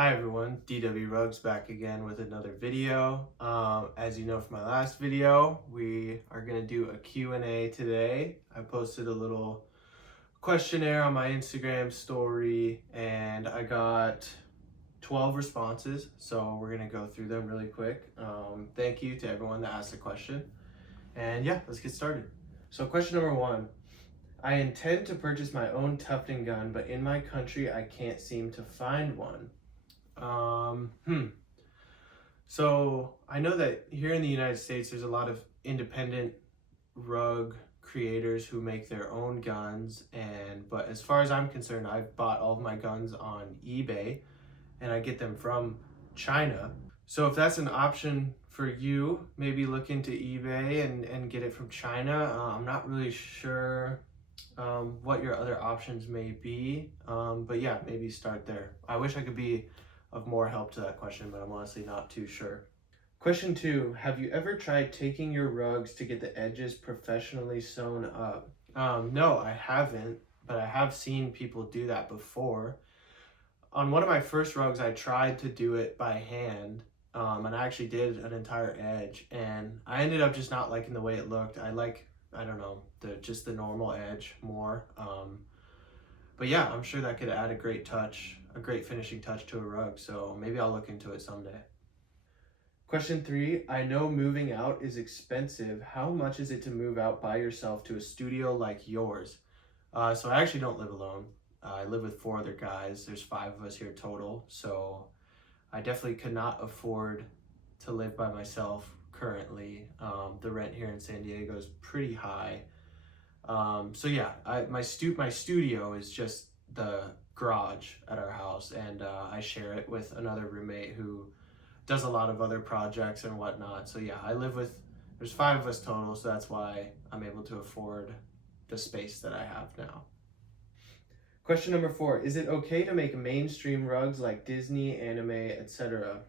Hi everyone, DW Rugs back again with another video. As you know from my last video, we are going to do a Q&A today. I posted a little questionnaire on my Instagram story and I got 12 responses, so we're going to go through them really quick. Thank you to everyone that asked a question. And yeah, let's get started. So question number one, I intend to purchase my own tufting gun, but in my country I can't seem to find one. Um, hmm. So I know that here in the United States, there's a lot of independent rug creators who make their own guns, but as far as I'm concerned, I've bought all of my guns on eBay, and I get them from China. So if that's an option for you, maybe look into eBay and get it from China. I'm not really sure what your other options may be, but yeah, maybe start there. I wish I could be of more help to that question, but I'm honestly not too sure. Question two, have you ever tried taking your rugs to get the edges professionally sewn up? No, I haven't, but I have seen people do that before. On one of my first rugs, I tried to do it by hand, and I actually did an entire edge, and I ended up just not liking the way it looked. I don't know, just the normal edge more. But yeah, I'm sure that could add a great finishing touch to a rug, so maybe I'll look into it someday. Question three, I know moving out is expensive. How much is it to move out by yourself to a studio like yours? So I actually don't live alone. I live with 4 other guys. There's 5 of us here total, so I definitely could not afford to live by myself currently. The rent here in San Diego is pretty high. So yeah, my studio is just the garage at our house, and I share it with another roommate who does a lot of other projects and whatnot. So yeah, there's 5 of us total, so that's why I'm able to afford the space that I have now. Question number 4, is it okay to make mainstream rugs like Disney, anime, etc.?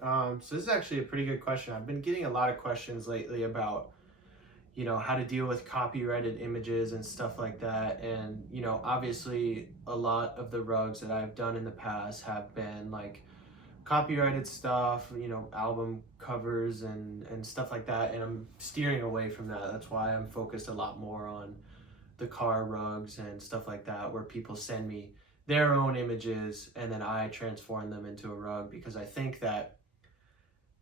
So this is actually a pretty good question. I've been getting a lot of questions lately about how to deal with copyrighted images and stuff like that. And, obviously a lot of the rugs that I've done in the past have been like copyrighted stuff, album covers and stuff like that. And I'm steering away from that. That's why I'm focused a lot more on the car rugs and stuff like that, where people send me their own images and then I transform them into a rug, because I think that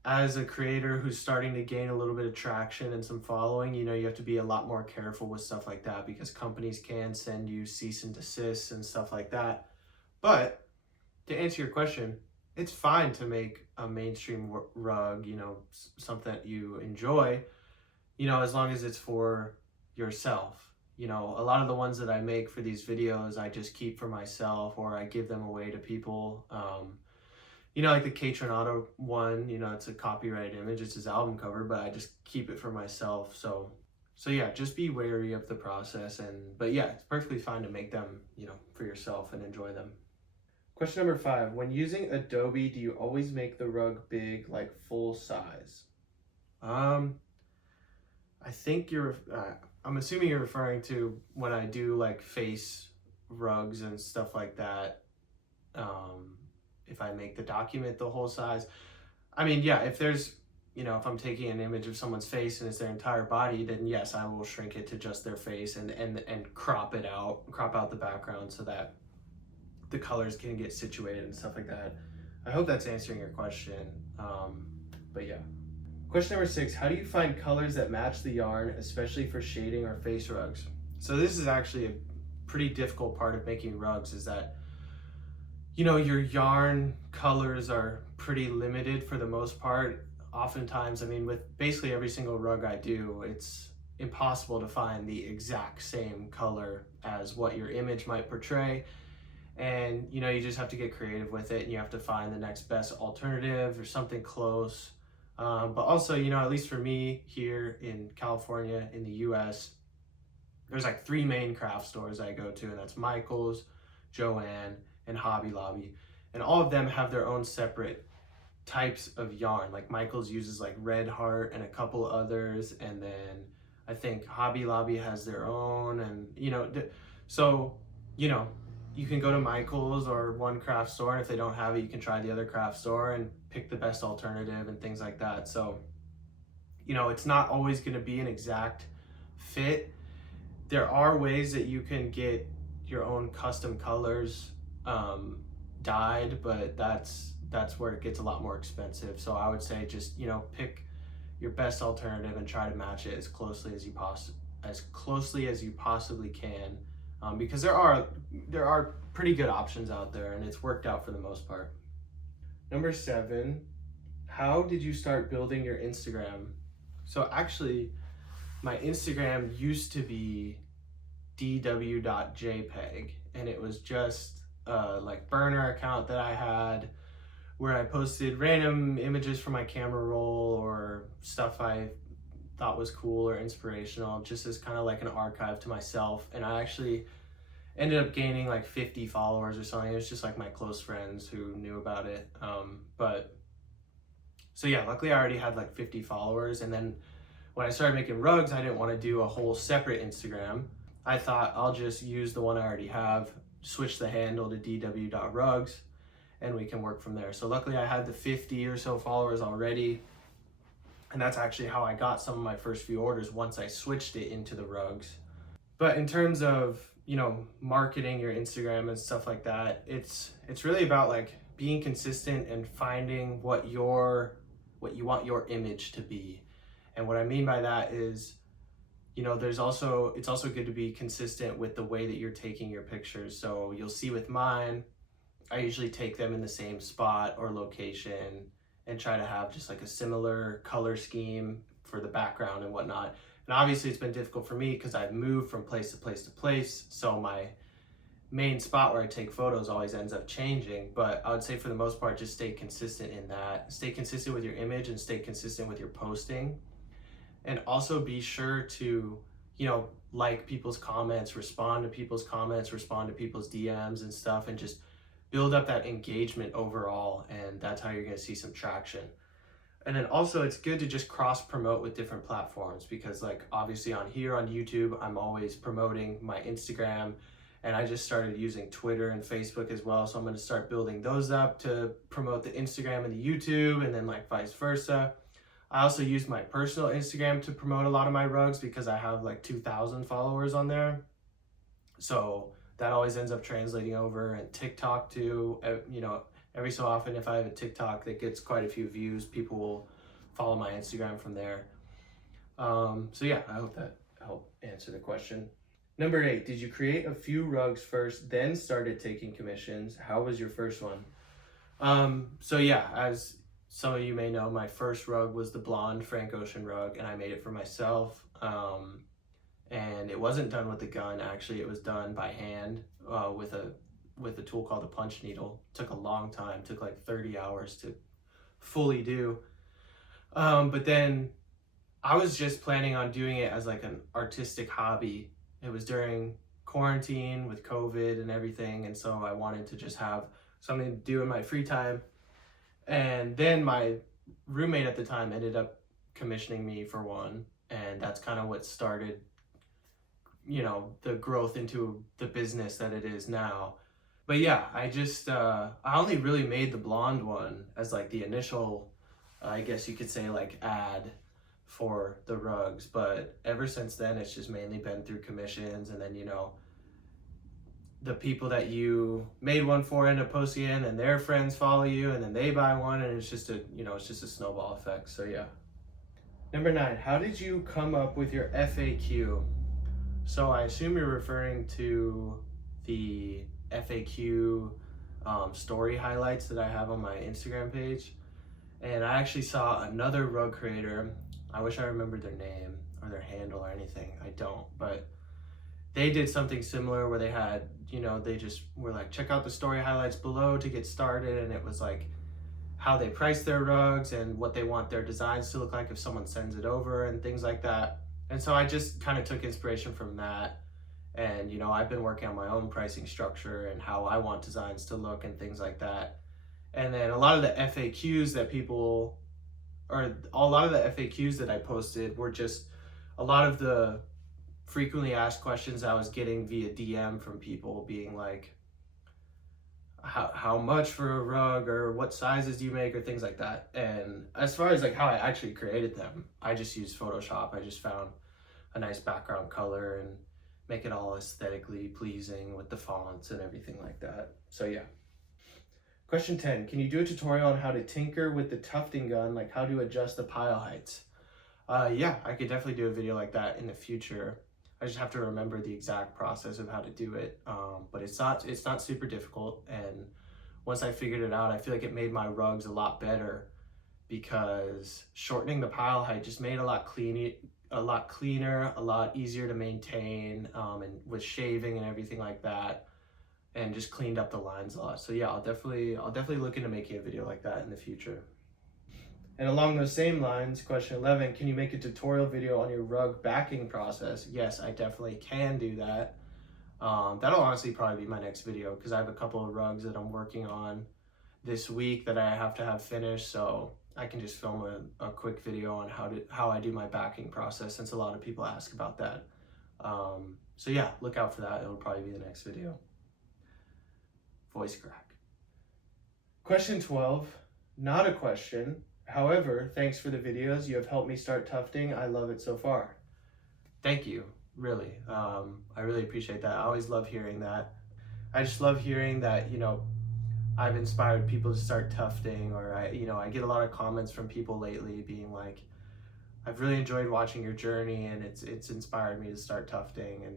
as a creator who's starting to gain a little bit of traction and some following, you have to be a lot more careful with stuff like that, because companies can send you cease and desists and stuff like that. But to answer your question, it's fine to make a mainstream rug, something that you enjoy, as long as it's for yourself. A lot of the ones that I make for these videos, I just keep for myself, or I give them away to people. Like the K-Tronado one, it's a copyrighted image, it's his album cover, but I just keep it for myself. So yeah, just be wary of the process. But yeah, it's perfectly fine to make them, for yourself and enjoy them. Question number 5, when using Adobe, do you always make the rug big, like full size? I think I'm assuming you're referring to when I do like face rugs and stuff like that. If I make the document the whole size. I mean, yeah, if I'm taking an image of someone's face and it's their entire body, then yes, I will shrink it to just their face and crop out the background so that the colors can get situated and stuff like that. I hope that's answering your question. But yeah. Question number 6, how do you find colors that match the yarn, especially for shading or face rugs? So this is actually a pretty difficult part of making rugs, is that your yarn colors are pretty limited for the most part. Oftentimes, with basically every single rug I do, it's impossible to find the exact same color as what your image might portray. And, you just have to get creative with it, and you have to find the next best alternative or something close. But also, at least for me here in California, in the US, there's like 3 main craft stores I go to, and that's Michael's, Joann, and Hobby Lobby. And all of them have their own separate types of yarn. Like Michael's uses like Red Heart and a couple others, and then I think Hobby Lobby has their own, and so you can go to Michael's or one craft store, and if they don't have it, you can try the other craft store and pick the best alternative and things like that. So, you know, it's not always going to be an exact fit. There are ways that you can get your own custom colors dyed, but that's where it gets a lot more expensive. So I would say just, you know, pick your best alternative and try to match it as closely as you possibly can, because there are pretty good options out there, and it's worked out for the most part. Number 7, how did you start building your Instagram? So actually, my Instagram used to be dw.jpg, and it was just like burner account that I had where I posted random images from my camera roll or stuff I thought was cool or inspirational, just as kind of like an archive to myself. And I actually ended up gaining like 50 followers or something. It was just like my close friends who knew about it. So yeah, luckily I already had like 50 followers. And then when I started making rugs, I didn't want to do a whole separate Instagram. I thought I'll just use the one I already have, switch the handle to dw.rugs, and we can work from there. So luckily I had the 50 or so followers already. And that's actually how I got some of my first few orders once I switched it into the rugs. But in terms of, you know, marketing your Instagram and stuff like that, it's really about like being consistent and finding what you want your image to be. And what I mean by that is, you know, it's also good to be consistent with the way that you're taking your pictures. So you'll see with mine, I usually take them in the same spot or location and try to have just like a similar color scheme for the background and whatnot. And obviously it's been difficult for me because I've moved from place to place to place. So my main spot where I take photos always ends up changing. But I would say for the most part, just stay consistent in that. Stay consistent with your image and stay consistent with your posting. And also be sure to, you know, like people's comments, respond to people's comments, respond to people's DMs and stuff, and just build up that engagement overall, and that's how you're going to see some traction. And then also it's good to just cross promote with different platforms, because like obviously on YouTube I'm always promoting my Instagram, and I just started using Twitter and Facebook as well, so I'm going to start building those up to promote the Instagram and the YouTube, and then like vice versa. I also use my personal Instagram to promote a lot of my rugs because I have like 2,000 followers on there, so that always ends up translating over. And TikTok too, you know, every so often if I have a TikTok that gets quite a few views, people will follow my Instagram from there. So yeah, I hope that helped answer the question. Number 8, did you create a few rugs first, then started taking commissions? How was your first one? So yeah, as some of you may know, my first rug was the blonde Frank Ocean rug, and I made it for myself. And it wasn't done with a gun. Actually, it was done by hand with a tool called a punch needle. It took a long time. It took like 30 hours to fully do. But then I was just planning on doing it as like an artistic hobby. It was during quarantine with COVID and everything, and so I wanted to just have something to do in my free time. And then my roommate at the time ended up commissioning me for one, and that's kind of what started, you know, the growth into the business that it is now. But yeah, I only really made the blonde one as like the initial, I guess you could say, like ad for the rugs. But ever since then, it's just mainly been through commissions, and then, you know, the people that you made one for end up posting it, and their friends follow you, and then they buy one, and it's just a snowball effect. So yeah. Number 9, how did you come up with your FAQ? So I assume you're referring to the FAQ story highlights that I have on my Instagram page. And I actually saw another rug creator. I wish I remembered their name or their handle or anything. I don't, but they did something similar where they had, you know, they just were like, check out the story highlights below to get started. And it was like how they price their rugs and what they want their designs to look like if someone sends it over and things like that. And so I just kind of took inspiration from that. And, you know, I've been working on my own pricing structure and how I want designs to look and things like that. And then a lot of the FAQs that I posted were just a lot of the frequently asked questions I was getting via DM from people being like, how much for a rug, or what sizes do you make, or things like that. And as far as like how I actually created them, I just used Photoshop. I just found a nice background color and make it all aesthetically pleasing with the fonts and everything like that. So yeah. Question 10, can you do a tutorial on how to tinker with the tufting gun, like how to adjust the pile heights? Yeah, I could definitely do a video like that in the future. I just have to remember the exact process of how to do it. But it's not super difficult. And once I figured it out, I feel like it made my rugs a lot better, because shortening the pile height just made it a lot cleaner, a lot easier to maintain, and with shaving and everything like that, and just cleaned up the lines a lot. So yeah, I'll definitely look into making a video like that in the future. And along those same lines, question 11, can you make a tutorial video on your rug backing process? Yes, I definitely can do that. That'll honestly probably be my next video, because I have a couple of rugs that I'm working on this week that I have to have finished, so I can just film a quick video on how I do my backing process, since a lot of people ask about that. So yeah, look out for that. It'll probably be the next video. Voice crack. Question 12, not a question. However, thanks for the videos. You have helped me start tufting. I love it so far. Thank you, really. I really appreciate that. I always love hearing that. I just love hearing that, I've inspired people to start tufting, or I get a lot of comments from people lately being like, I've really enjoyed watching your journey, and it's inspired me to start tufting. And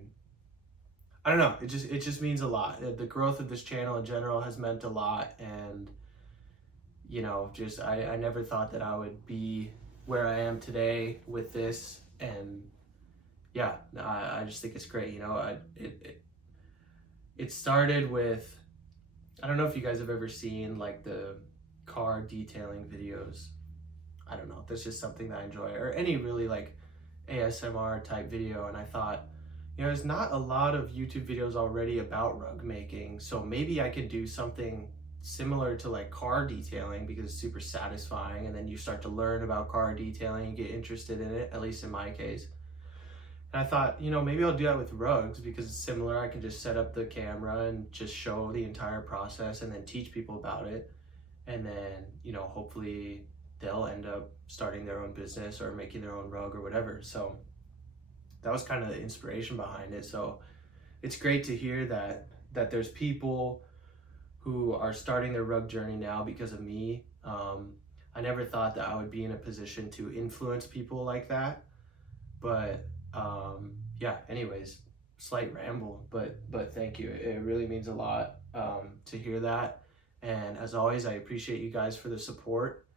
I don't know, it just means a lot. The growth of this channel in general has meant a lot, and I never thought that I would be where I am today with this. And yeah, I just think it's great. It started with, I don't know if you guys have ever seen like the car detailing videos. I don't know, that's just something that I enjoy, or any really like ASMR type video. And I thought, there's not a lot of YouTube videos already about rug making, so maybe I could do something similar to like car detailing, because it's super satisfying, and then you start to learn about car detailing and get interested in it, at least in my case. And I thought, maybe I'll do that with rugs, because it's similar. I can just set up the camera and just show the entire process, and then teach people about it. And then, hopefully they'll end up starting their own business or making their own rug or whatever. So that was kind of the inspiration behind it. So it's great to hear that there's people who are starting their rug journey now because of me. I never thought that I would be in a position to influence people like that. But yeah, anyways, slight ramble, but thank you. It really means a lot to hear that. And as always, I appreciate you guys for the support.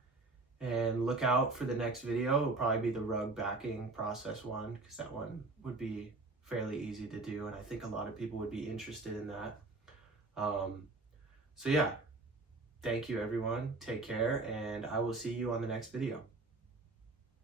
And look out for the next video. It'll probably be the rug backing process one, because that one would be fairly easy to do, and I think a lot of people would be interested in that. So yeah, thank you everyone. Take care, and I will see you on the next video.